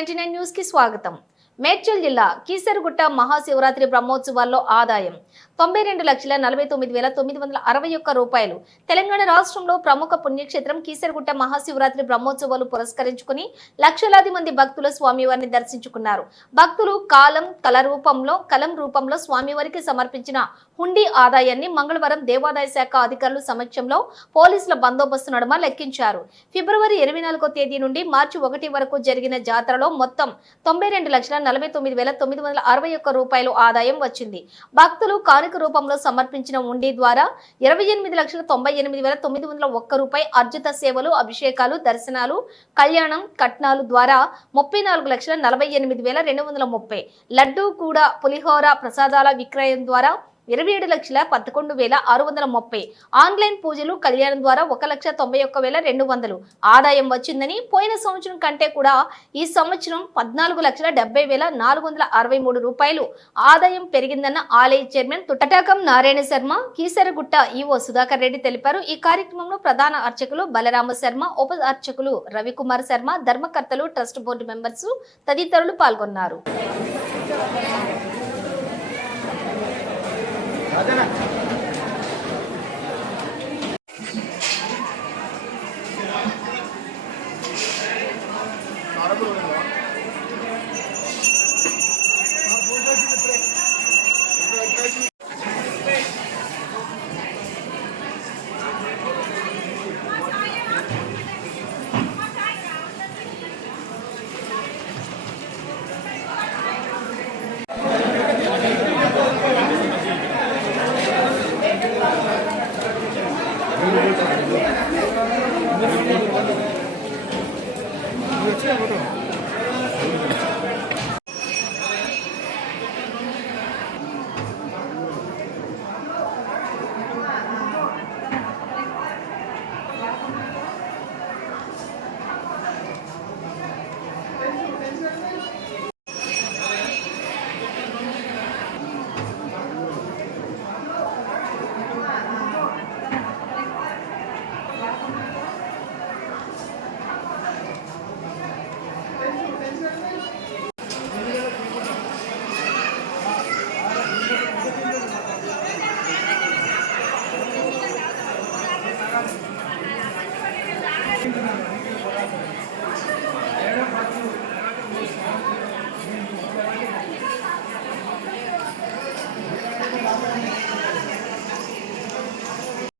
Ninety nine న్యూస్కి స్వాగతం. మేడ్చల్ జిల్లా కీసరగుట్ట మహాశివరాత్రి బ్రహ్మోత్సవాల్లో ఆదాయం తొంభై రెండు లక్షల నలభై తొమ్మిది వేల తొమ్మిది వందల అరవై ఒక్క రూపాయలు. తెలంగాణ రాష్ట్రంలో ప్రముఖ పుణ్యక్షేత్రం కీసరగుట్ట మహాశివరాత్రి బ్రహ్మోత్సవాలు పురస్కరించుకుని లక్షలాది మంది భక్తులు స్వామివారిని దర్శించుకున్నారు. భక్తులు కాలం కల రూపంలో కలం రూపంలో స్వామివారికి సమర్పించిన హుండీ ఆదాయాన్ని మంగళవారం దేవాదాయ శాఖ అధికారుల సమక్షంలో పోలీసుల బందోబస్తు నడుమ లెక్కించారు. ఫిబ్రవరి ఇరవై నాలుగో తేదీ నుండి మార్చి ఒకటి వరకు జరిగిన జాతరలో మొత్తం తొంభై రెండు లక్షల నలభై తొమ్మిది వేల తొమ్మిది వందల అరవై ఒక్క రూపాయలు ఆదాయం వచ్చింది. భక్తులు కానుక రూపంలో సమర్పించిన ఉండి ద్వారా ఇరవై ఎనిమిది లక్షల తొంభై ఎనిమిది వేల తొమ్మిది వందల ఒక్క రూపాయి అర్జిత సేవలు అభిషేకాలు దర్శనాలు కళ్యాణం కట్నాలు ద్వారా ముప్పై నాలుగు లక్షల నలభై ఎనిమిది వేల రెండు వందల ముప్పై. లడ్డూ కూడా పులిహోర ప్రసాదాల విక్రయం ద్వారా ఇరవై ఏడు లక్షల పదకొండు వేల ఆరు వందల ముప్పై. ఆన్లైన్ పూజలు కళ్యాణం ద్వారా ఒక లక్ష తొంభై ఒక్క వేల రెండు వందలు. ఆదాయం వచ్చిందని పోయిన సంవత్సరం కంటే కూడా ఈ సంవత్సరం పద్నాలుగు లక్షల డెబ్బై వేల నాలుగు వందల అరవై మూడు రూపాయలు. ఆదాయం పెరిగిందన్న ఆలయ చైర్మన్ తుటటాకం నారాయణ శర్మ కీసరగుట్ట ఈవో సుధాకర్ రెడ్డి తెలిపారు. ఈ కార్యక్రమంలో ప్రధాన అర్చకులు బలరామ శర్మ ఉప అర్చకులు రవికుమార్ శర్మ ధర్మకర్తలు ట్రస్ట్ బోర్డు మెంబర్స్ తదితరులు పాల్గొన్నారు. அரபு